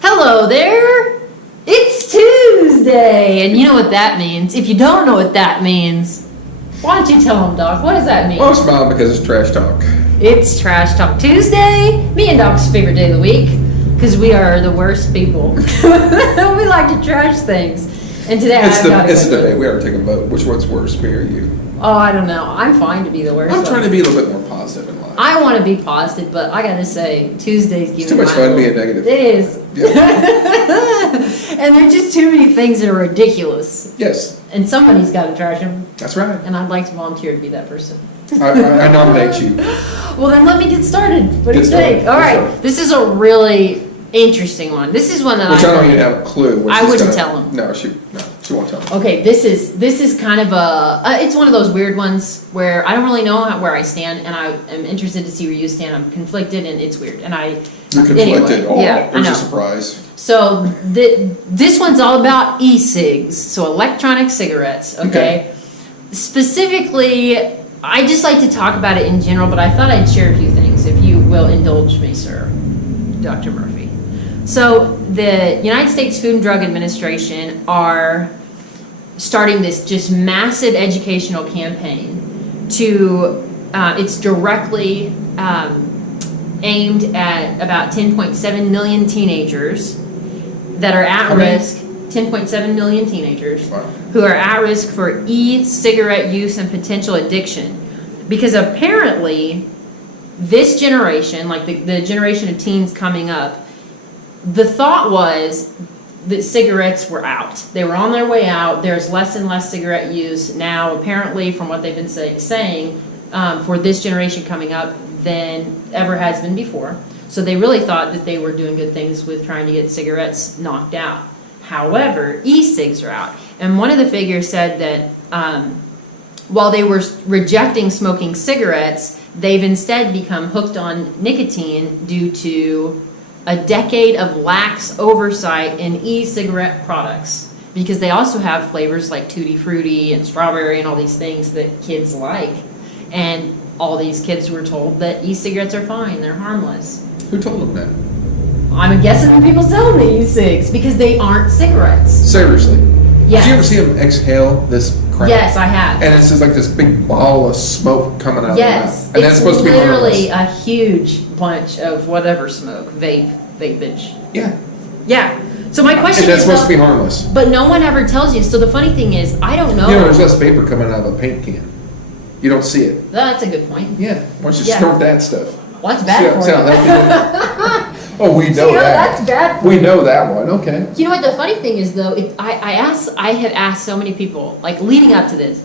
Hello there! It's Tuesday! And you know what that means. If you don't know what that means, why don't you tell them, Doc? What does that mean? Well, I'm smiling because it's trash talk. It's Trash Talk Tuesday, me and Doc's favorite day of the week, because we are the worst people. We like to trash things. And today It's the debate. We have to take a vote. Which one's worse, me or you? Oh, I don't know. I'm fine to be the worst. I'm trying to be a little bit more positive in life. I want to be positive, but I gotta say, Tuesdays give me It's too much fun being negative. It is. Yeah. And there's just too many things that are ridiculous. Yes. And somebody's got to trash them. That's right. And I'd like to volunteer to be that person. I nominate you. Well, then let me get started. What do you Get think? started. All Get right. started. This is a really interesting one. This is one that Which I don't even have a clue. I wouldn't tell him. No, she won't tell him. Okay, this is kind of it's one of those weird ones where I don't really know where I stand, and I am interested to see where you stand. I'm conflicted, and it's weird. And You're conflicted. Anyway, yeah, There's I know. a surprise. So this one's all about e-cigs, so electronic cigarettes. Okay. Specifically, I just like to talk about it in general, but I thought I'd share a few things, if you will indulge me, sir, Dr. Murphy. So the United States Food and Drug Administration are starting this just massive educational campaign to, it's directly aimed at about 10.7 million teenagers that are at risk, 10.7 million teenagers who are at risk for e-cigarette use and potential addiction. Because apparently this generation, like the generation of teens coming up, the thought was that cigarettes were out. They were on their way out. There's less and less cigarette use now, apparently, from what they've been saying, for this generation coming up than ever has been before. So they really thought that they were doing good things with trying to get cigarettes knocked out. However, e-cigs are out. And one of the figures said that while they were rejecting smoking cigarettes, they've instead become hooked on nicotine due to a decade of lax oversight in e-cigarette products, because they also have flavors like Tutti Frutti and strawberry and all these things that kids like. And all these kids were told that e-cigarettes are fine, they're harmless. Who told them that? I'm guessing the people selling the e-cigs, because they aren't cigarettes. Seriously. Yes. Did you ever see them exhale this crap? Yes, I have. And it's just like this big ball of smoke coming out Yes, of their mouth. And that's supposed to be literally harmless. a huge bunch of whatever smoke, vapage. Yeah. Yeah. So my question And that's is, supposed to be harmless. but no one ever tells you. So the funny thing is, I don't know. You know, there's less vapor coming out of a paint can. You don't see it. Oh, that's a good point. Yeah. Why don't you Yeah. snort that stuff? Well, that's bad for See how you. healthy it is? Oh, we know that. That's bad for We know that one. Okay. You know what the funny thing is, though? I have asked so many people, like leading up to this,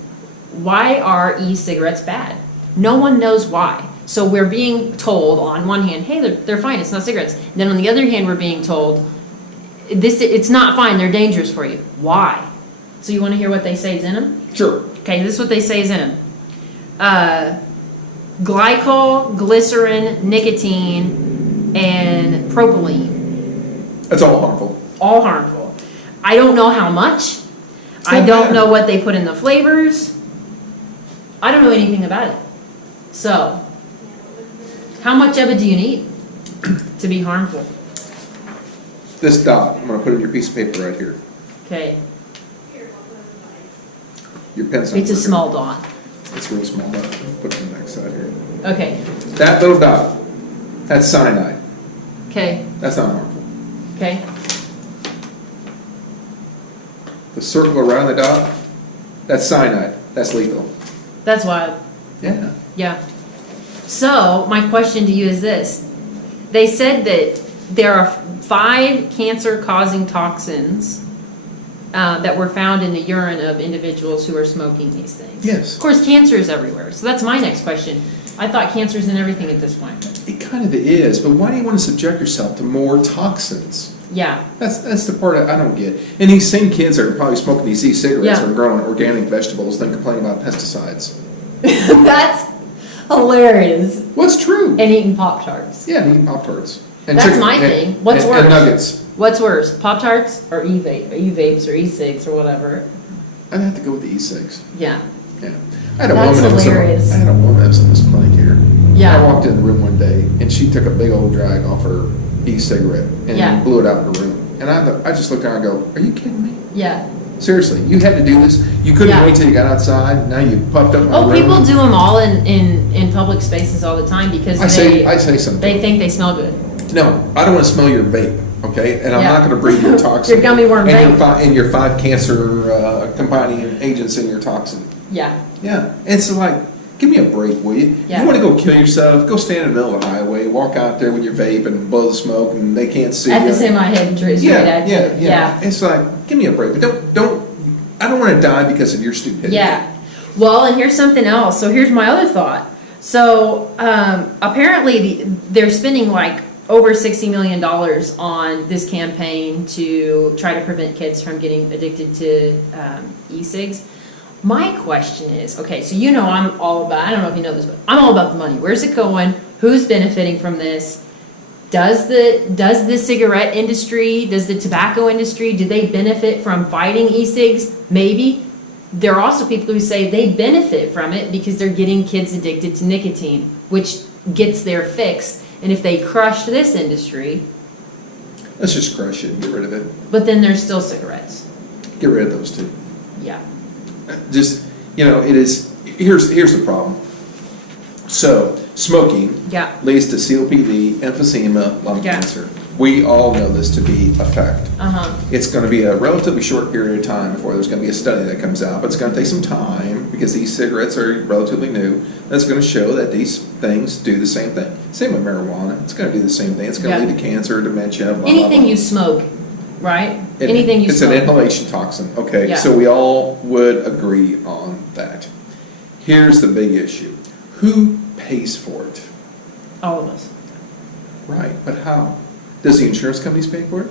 why are e-cigarettes bad? No one knows why. So we're being told on one hand, hey, they're fine, it's not cigarettes. And then on the other hand, we're being told, it's not fine, they're dangerous for you. Why? So you want to hear what they say is in them? Sure. Okay, this is what they say is in them. Glycol, glycerin, nicotine, and propylene. That's all harmful. All harmful. I don't know how much. I don't know what they put in the flavors. I don't know anything about it. So, how much of it do you need to be harmful? This dot, I'm going to put it in your piece of paper right here. Okay, Your pencil. it's a small dot. It's a really small dot. Put it on the next side here. Okay, That little dot, that's cyanide. okay, That's not harmful. okay. The circle around the dot, that's cyanide. That's lethal. That's wild. Yeah. Yeah. So, my question to you is this. They said that there are 5 cancer-causing toxins that were found in the urine of individuals who are smoking these things. Yes. Of course, cancer is everywhere. So that's my next question. I thought cancer is in everything at this point. It kind of is, but why do you want to subject yourself to more toxins? Yeah. That's the part I don't get. And these same kids that are probably smoking these e-cigarettes Yeah. are growing organic vegetables, then complain about pesticides. That's hilarious. What's true? And eating Pop-Tarts. Yeah, and eating Pop-Tarts. And That's chicken, my and- thing. What's and, worse? And nuggets. What's worse, Pop-Tarts or e-vapes or e-cigs or whatever? I'd have to go with the e-cigs. Yeah. Yeah. I had a That's woman that was hilarious. I had a woman that was on this plane. Yeah. I walked in the room one day and she took a big old drag off her e-cigarette and Yeah. blew it out in the room. And I just looked down and go, are you kidding me? Yeah. Seriously, you had to do this? You couldn't Yeah. wait till you got outside, now you puffed up my room? Oh, people do them all in public spaces all the time because I say something. they think they smell good. No, I don't want to smell your vape, okay? And I'm Yeah. not going to breathe your toxin. Your gummy worm vape. And your 5 cancer combining agents in your toxin. Yeah. Yeah, it's like, give me a break, will you? Yeah. You want to go kill yourself? Go stand in the middle of the highway, walk out there with your vape and blow the smoke, and they can't see At you. the semi-head straight at you. Yeah. It's like, give me a break. But I don't want to die because of your stupidity. Yeah. Well, and here's something else. So here's my other thought. So apparently they're spending like over $60 million on this campaign to try to prevent kids from getting addicted to e-cigs. My question is, okay, so you know I'm all about, I don't know if you know this, but I'm all about the money. Where's it going? Who's benefiting from this? Does the cigarette industry, does the tobacco industry, do they benefit from fighting e-cigs? Maybe. There are also people who say they benefit from it because they're getting kids addicted to nicotine, which gets their fix. And if they crush this industry... Let's just crush it and get rid of it. But then there's still cigarettes. Get rid of those two. Yeah. Just, it is, here's the problem. So, smoking Yeah. leads to COPD, emphysema, lung Yeah. cancer. We all know this to be a fact. Uh-huh. It's going to be a relatively short period of time before there's going to be a study that comes out, but it's going to take some time because these cigarettes are relatively new. That's going to show that these things do the same thing. Same with marijuana. It's going to do the same thing. It's going to lead to cancer, dementia, blah, Anything blah, you smoke, right? blah. Anything you It's smoke. an inhalation toxin. Okay, Yeah. so we all would agree on that. Here's the big issue. Who pays for it? All of us. Right, but how? Does the insurance companies pay for it?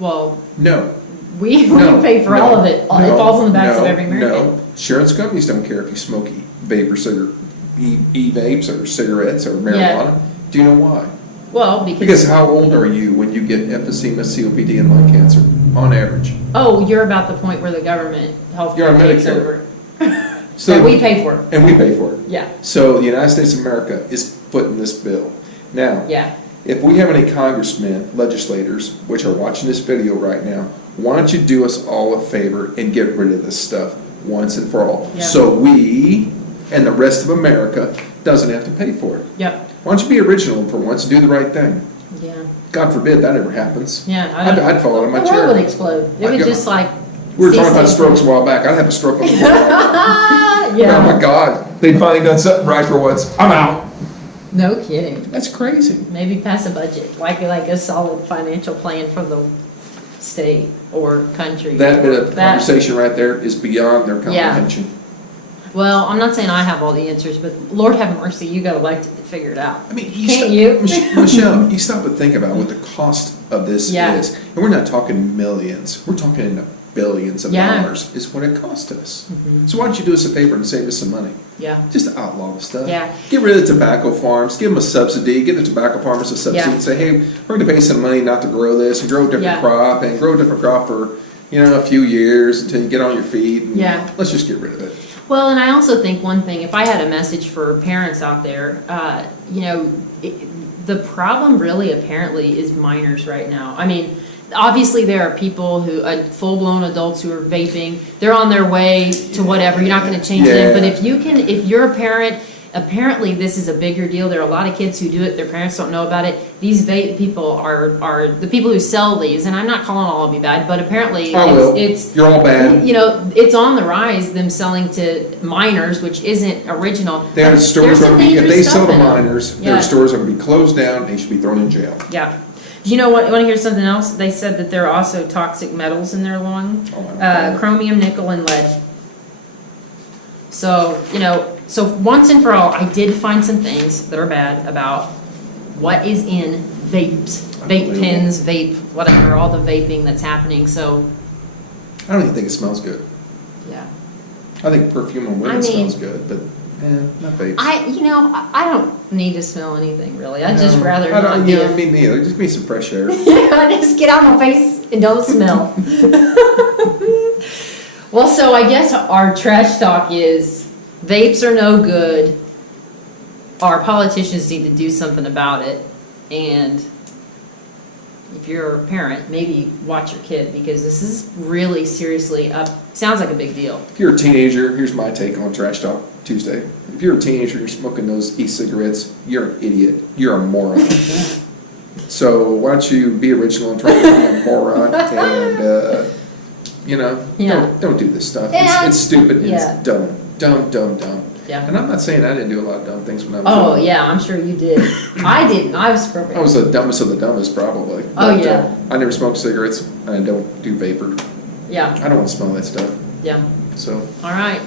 Well, No. we No, pay for no, all of it. It no, falls on the backs of no, every American. No, insurance companies don't care if you smoke vape or e-vapes or cigarettes or marijuana. Do you know why? Well, Because how old are you when you get emphysema, COPD, and lung cancer, on average? oh, you're about the point where the government health You're on takes Medicare. over. So That we pay for. And we pay for it. Yeah. So the United States of America is footing this bill. Now, Yeah. if we have any congressmen, legislators, which are watching this video right now, why don't you do us all a favor and get rid of this stuff once and for all? Yeah. So we and the rest of America doesn't have to pay for it. Yep. Why don't you be original for once and do the right thing? Yeah. God forbid that ever happens. Yeah. I'd fall out of my the chair. world would explode. It would Yeah. just like. We were talking about cease strokes a while back. I'd have a stroke on the floor. Yeah. Oh my God. They'd finally done something right for once. I'm out. No kidding. That's crazy. Maybe pass a budget, like a solid financial plan for the state or country. That bit of That- conversation right there is beyond their Yeah. comprehension. Well, I'm not saying I have all the answers, but Lord have mercy, you got elected to figure it out. I mean, Can't you? Michelle, you stop and think about what the cost of this Yeah. is. And we're not talking millions. We're talking in the billions of Yeah. dollars is what it cost us. So why don't you do us a favor and save us some money? Yeah. Just outlaw the stuff. Yeah. Get rid of the tobacco farms. Give them a subsidy. Give the tobacco farmers a subsidy Yeah. and say, hey, we're going to pay some money not to grow this and grow a different Yeah. crop and grow a different crop for, a few years until you get on your feet. And Yeah. Let's just get rid of it. Well, and I also think one thing, if I had a message for parents out there, the problem really apparently is minors right now. I mean, obviously there are people who, full-blown adults who are vaping, they're on their way to whatever, you're not gonna change them, but if you're a parent, apparently this is a bigger deal. There are a lot of kids who do it, their parents don't know about it. These vape people are the people who sell these, and I'm not calling all of you bad, but apparently it's You're all bad. it's on the rise, them selling to minors, which isn't original. Their stores There's some if they dangerous sell stuff to in them. minors, Yeah. their stores are going to be closed down. They should be thrown in jail. Yeah. Do you know what? Want to hear something else? They said that there are also toxic metals in their lung, chromium, nickel, and lead. So so once and for all, I did find some things that are bad about what is in vapes, vape pens, vape, whatever, all the vaping that's happening. So I don't even think it smells good. yeah. I think perfume on women smells good, but not vapes. I don't need to smell anything really. I'd just rather I not don't, give. me neither. Just give me some fresh air. Just get out of my face and don't smell. Well, so I guess our trash talk is vapes are no good. our politicians need to do something about it. And if you're a parent, maybe watch your kid, because this is really seriously up. Sounds like a big deal. If you're a teenager, here's my take on Trash Talk Tuesday. If you're a teenager, you're smoking those e-cigarettes, you're an idiot. You're a moron. So why don't you be original and try to be a moron and, don't do this stuff. Yeah. It's stupid. Yeah. It's dumb. Dumb. Yeah. And I'm not saying I didn't do a lot of dumb things when I was Oh, young. yeah, I'm sure you did. I didn't. I was appropriate. I was the dumbest of the dumbest, probably. Oh, But, yeah. I never smoked cigarettes, and I don't do vapor. Yeah, I don't want to smell that stuff. yeah. So, All right.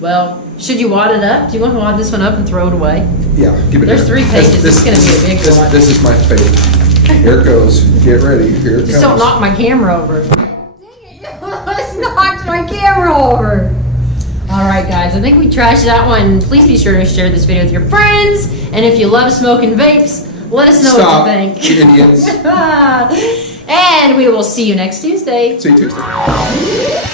Well, should you wad it up? Do you want to wad this one up and throw it away? yeah, give it There's 3 pages. This is going to be a big one. This is my favorite. Here it goes. Get ready. Here it comes. Just don't knock my camera over. Dang it. You almost knocked my camera over. All right, guys. I think we trashed that one. Please be sure to share this video with your friends. And if you love smoking vapes, let us know Stop, what you think. you idiots. And we will see you next Tuesday. See you Tuesday.